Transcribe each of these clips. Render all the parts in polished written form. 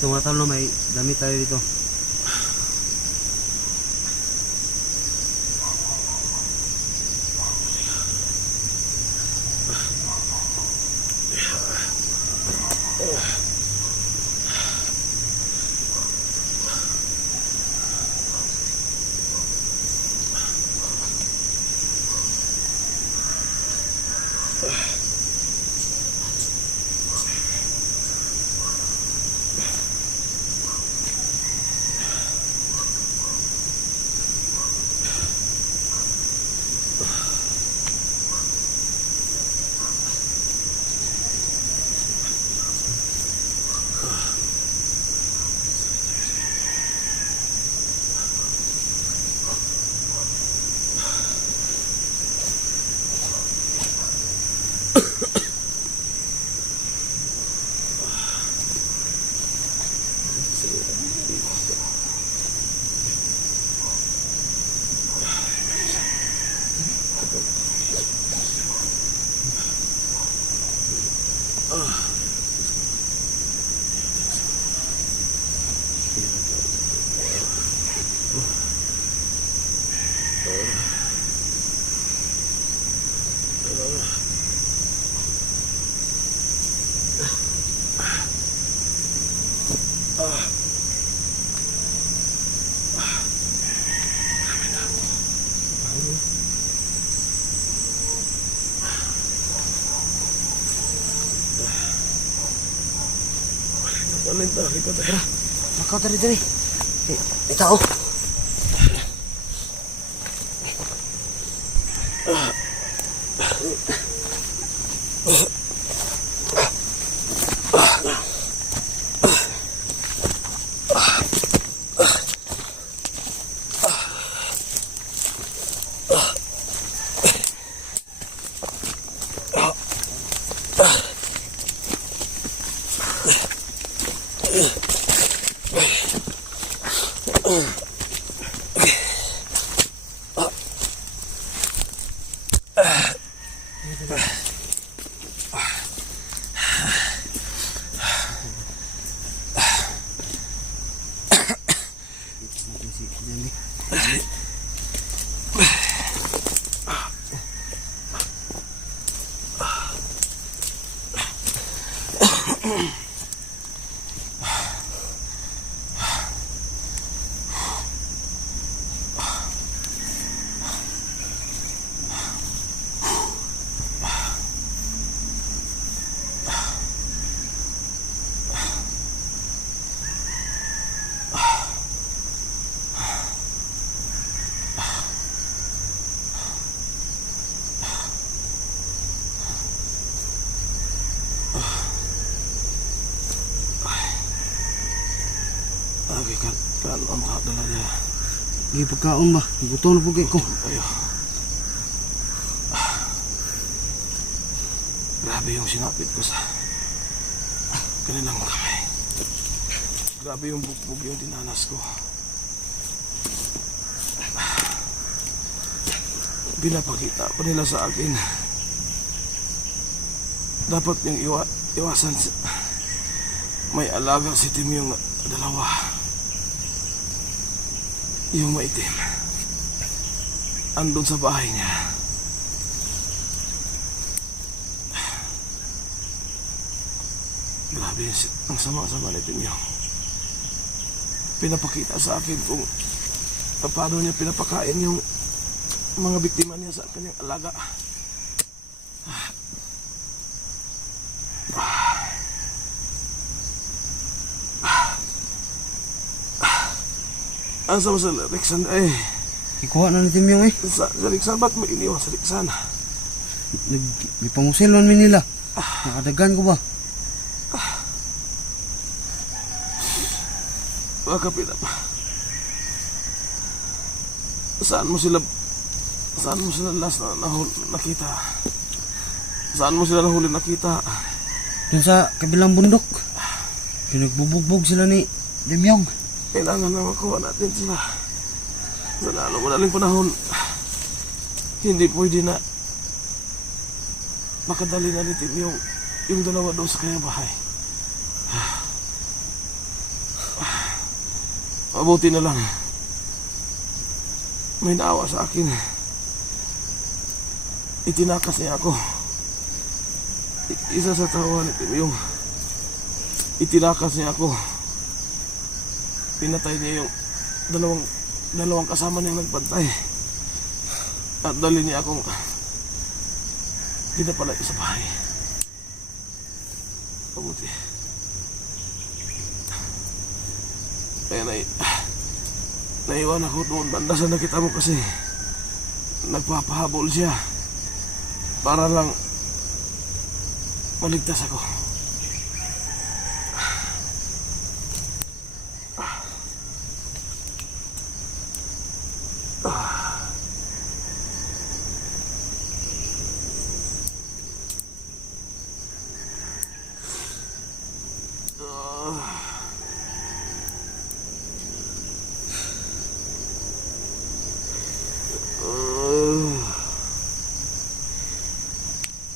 Tumatalo, may damit tayo dito. Ano ito? Likod tayo. Makaw tadi diri. Itaw. Kan ang kadala niya. Gi pagkaon ba? Gutom na pugay ko. Ayo. Grabe yung sinapit ko sa kanilang kamay. Grabe yung bugbog yung dinanas ko. Pinapakita pa nila sa akin. Dapat yung iwasan. May alaga si Tim yung dalawa. Yung maitim. Andun sa bahay niya. Grabe ang sama-sama nito niyo. Pinapakita sa akin kung paano niya pinapakain yung mga biktima niya sa kanyang alaga. Ang sama sa Riksan eh. Ikuha na ni Timyong eh. Sa Riksan, ba't mo iniwan sa Riksan? Nagpangusilon mi nila. Nakadagan ko ba? Mga kapinap. Saan mo sila last na nakita? Saan mo sila nahuli nakita? Dun sa kabilang bundok. Pinagbubugbog sila ni Demyong. Kailangan na makuha natin sila. Sa lalong madaling panahon, hindi pwede na makadali na nitin yung dalawa doon sa kanyang bahay. Mabuti na lang. May naawa sa akin. Itinakas niya ako. Isa sa tawa ni Timyong. Itinakas niya ako. Pinatay niya yung dalawang kasama niyang nagbantay. At dali niya akong pinapalay sa bahay. Mabuti. Kaya naiwan ako doon banda sa nakita mo kasi nagpapahabol siya para lang maligtas ako.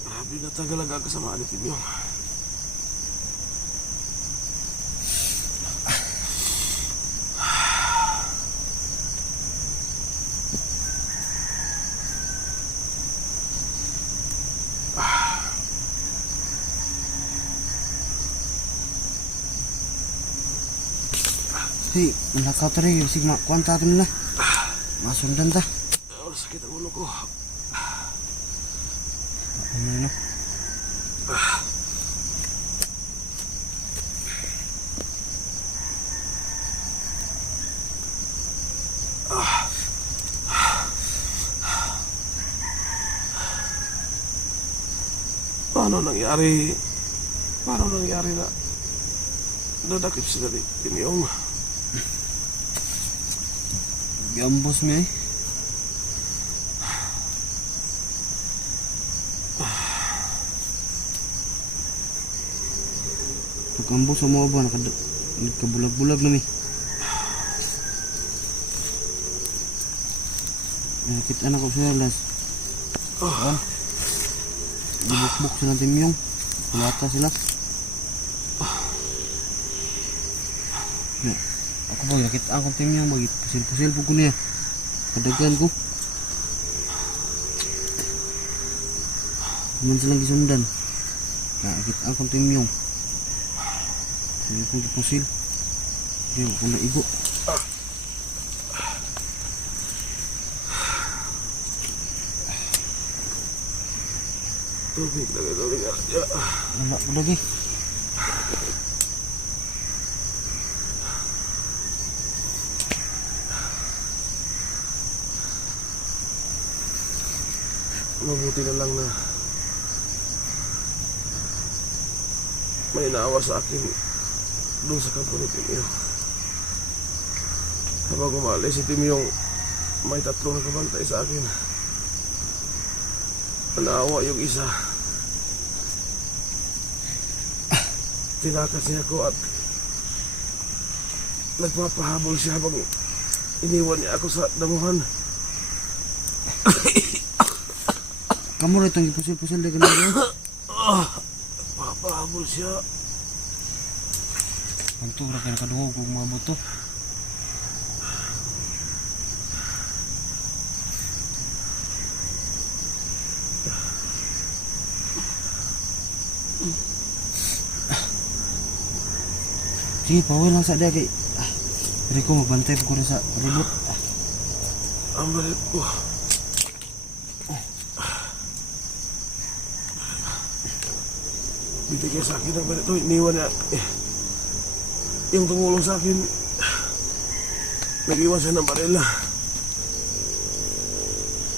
Grabe na tagalaga kasama ni Timyong. Hey, malakaw ta rin. Sige, kuwanta ito nila. Masundan ta. Sakit ang ulo ko. Ano yun? Paano nangyari na nadakip sila ni Timyong? Gambos mo eh. Pagkambos sa mga ba, nagkabulag-bulag na eh. Nakita na ko sila last. Bubuk-buk silang Timyong. Kulata sila. Ako ba, nakita akong Timyong. Pusil-pusil po ko niya. Kadagan ko. Naman silang gisundan. Nakita akong Timyong. Hindi ko pusil. Hindi ko naigo. Tubig lagi. Wala ko lagi. Mabuti na lang na may naawa sa akin doon sa kampo ni Timyong. Habang umalis si Timyong, may 3 na kabantay sa akin. Naawa yung isa. Tinakas niya ako at nagpapahabol siya habang iniwan niya ako sa damuhan. Kamu rin itong ipusil-pusil na ganun. Papahabol siya. Pantura kayo nakadungog kung mga buto. Sige, pawal lang sa dagay. Pwede ko magbantay pa ko rin sa ribot. Ang balit ko. Binigay sa akin ang balit ko. Iniwan niya. Yung tumulong sa akin, nag-iwan siya ng barela.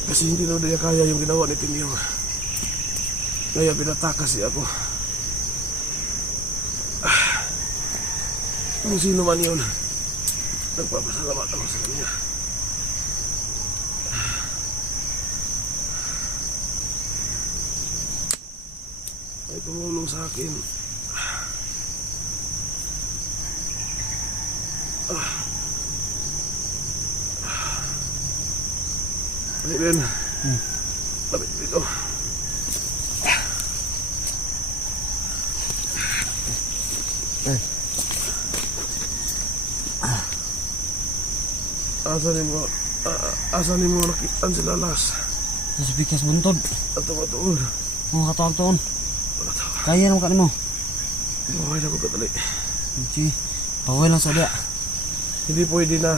Kasi hindi na niya kaya yung ginawa ni Timyong. Kaya pinatakas siya ako. Kung sino man yun, Nagpapasalamat ako sa kanya. May tumulong sa akin. Raven, lapit dito. Asa ni mo nakitaan sila las? Sa bigas buntod. Ato matuon. Mga kataon-taon. Wala tao. Kaya naman ka nimo. Buhay na ko katali. Sige. Paway lang sa dia. Hindi pwede na.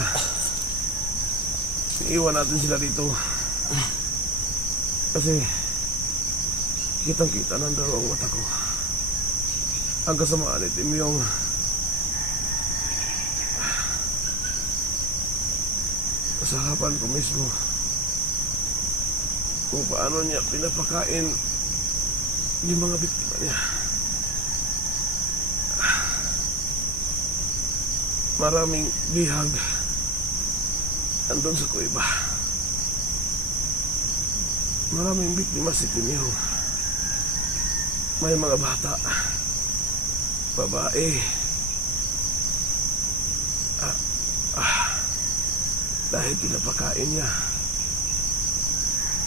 Iiwan natin sila dito. Kasi kitang-kita ng dalawang mata ko. Ang kasamaan ni Timyong. Sa harapan ko mismo. Kung paano niya pinapakain yung mga biktima niya. Maraming bihag andun sa kuiba. Maraming biktima si Timyong. May mga bata, babae, dahil pinapakain niya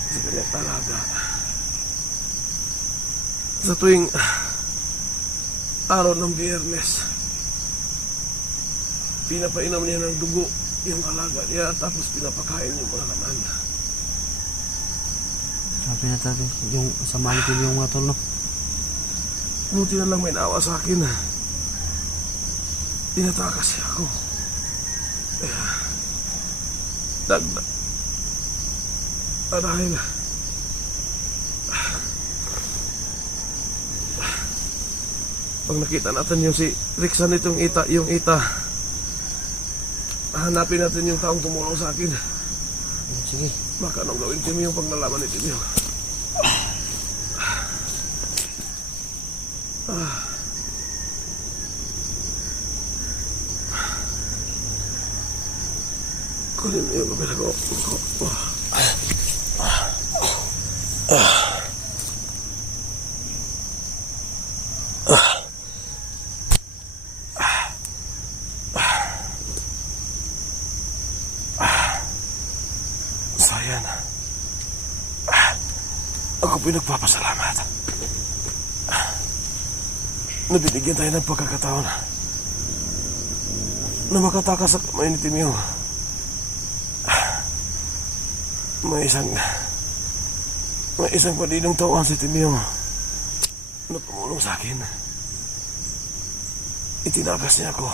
sa kanyang talaga. Sa tuwing araw ng Biyernes, pinapainom niya ng dugo yung alaga niya, tapos pinapakain yung mga laman. Sabi na tayo yung sa malitin yung mga tol, no? Buti na lang may naawa sa akin. Tinatakas siya ako. Dahil pag nakita natin yung si Rixan itong yung ita, hanapin natin yung taong tumulong sa akin. Sige. Baka anong gawin Timmy yung pag nalaman ni Timmy. Kunin mo yung kapila ko. Sayan. Ako pinagpapasalamat. Nabinigyan tayo ng pagkakataon na makatakas sa kamay ni Timyong. May isang paninong tauhan si Timyong na tumulong sa akin. Itinagas niya ako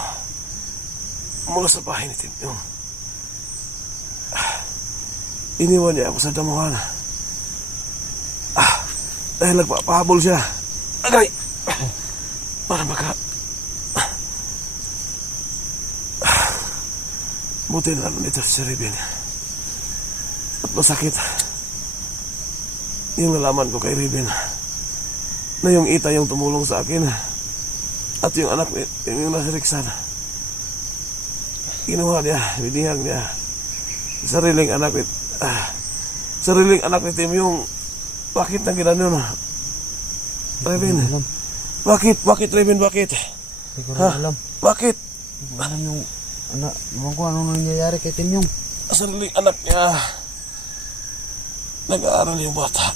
mula sa bahay ni Timyong. Iniwan niya ako sa damuhan. Dahil nagpapahabol siya. Agay! Para buti na lang nito si Raven. At masakit yung nalaman ko kay Raven na yung ita yung tumulong sa akin at yung anak yung nasa Rixan, kinuha niya, binihag niya sariling anak ni Timyong. Bakit nang ginanon? Raven, bakit Raven, bakit? Hindi ko rin alam. Bakit? Hindi ko alam yung anak. Iwan ko anong nangyayari kay Timyong. Sariling anak niya. Nag-aaral yung bata.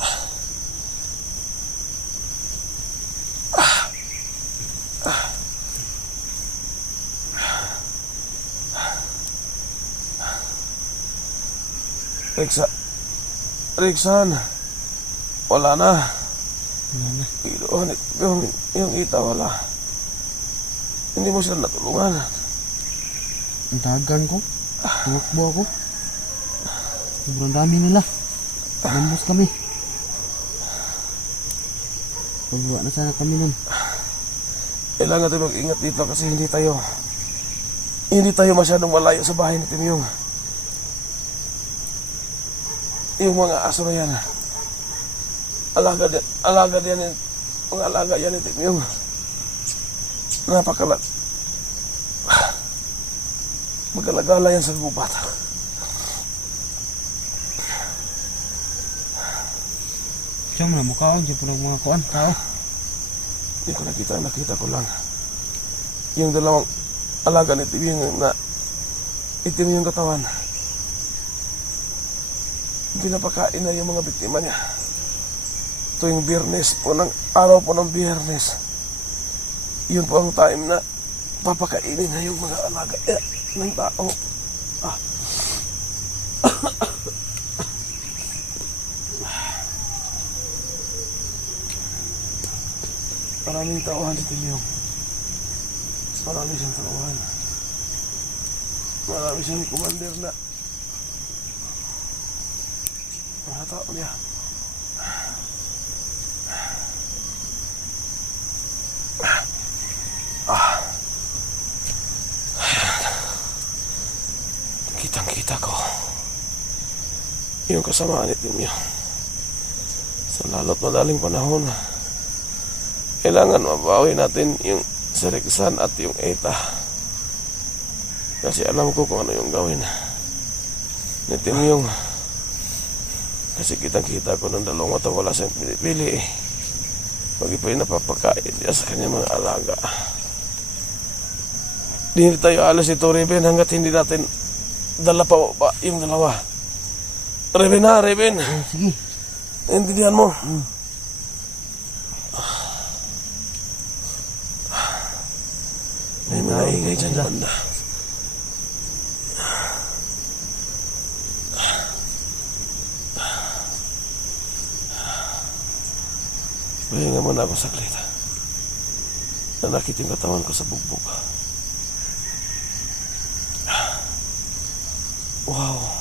Rixan, wala na. Yung ita wala. Hindi mo sila natulungan. Ang dagan ko. Tumakbo ako. Sobrang dami nila. Nambos kami. Pagbuwa na sana kami nun. Kailangan tayo mag-ingat dito kasi hindi tayo masyadong malayo sa bahay ni Timyong. Yung mga aso na yan, alaga yan ni Timyong. Napakalat. Mag-alagala yan sa gubat. Siya mo na mukhaon, siya po ng mga kuan, tao. Hindi ko nakita ko lang. Yung dalawang alaga ni Tim yung na itim yung katawan. Pinapakain na yung mga biktima niya. Tuwing Biyernes po, ng araw po ng Biyernes. Yun po ang time na papakainin na yung mga alaga ng tao. Ah. Maraming tauhan si Timyong. Marami siyang tauhan. Marami siyang commander na mga tao niya. Kitang-kita ko yung kasamaan ni Timyong. Sa lalo't madaling panahon, kailangan mabawi natin yung Seriksan at yung Eta. Kasi alam ko kung ano yung gawin ni Timyong. Kasi kitang-kita ko ng dalawang mata wala siyang pinipili. Pag ipa'y napapakain niya sa kanyang mga alaga. Di tayo alas ito, Reben, hanggat hindi natin dala pa yung dalawa. Reben na, Reben. Sige. Intindihan mo. May mga ingay dyan na banda. Pahinga muna ako saglit. Nanakit yung katawan ko sa bugbog. Wow.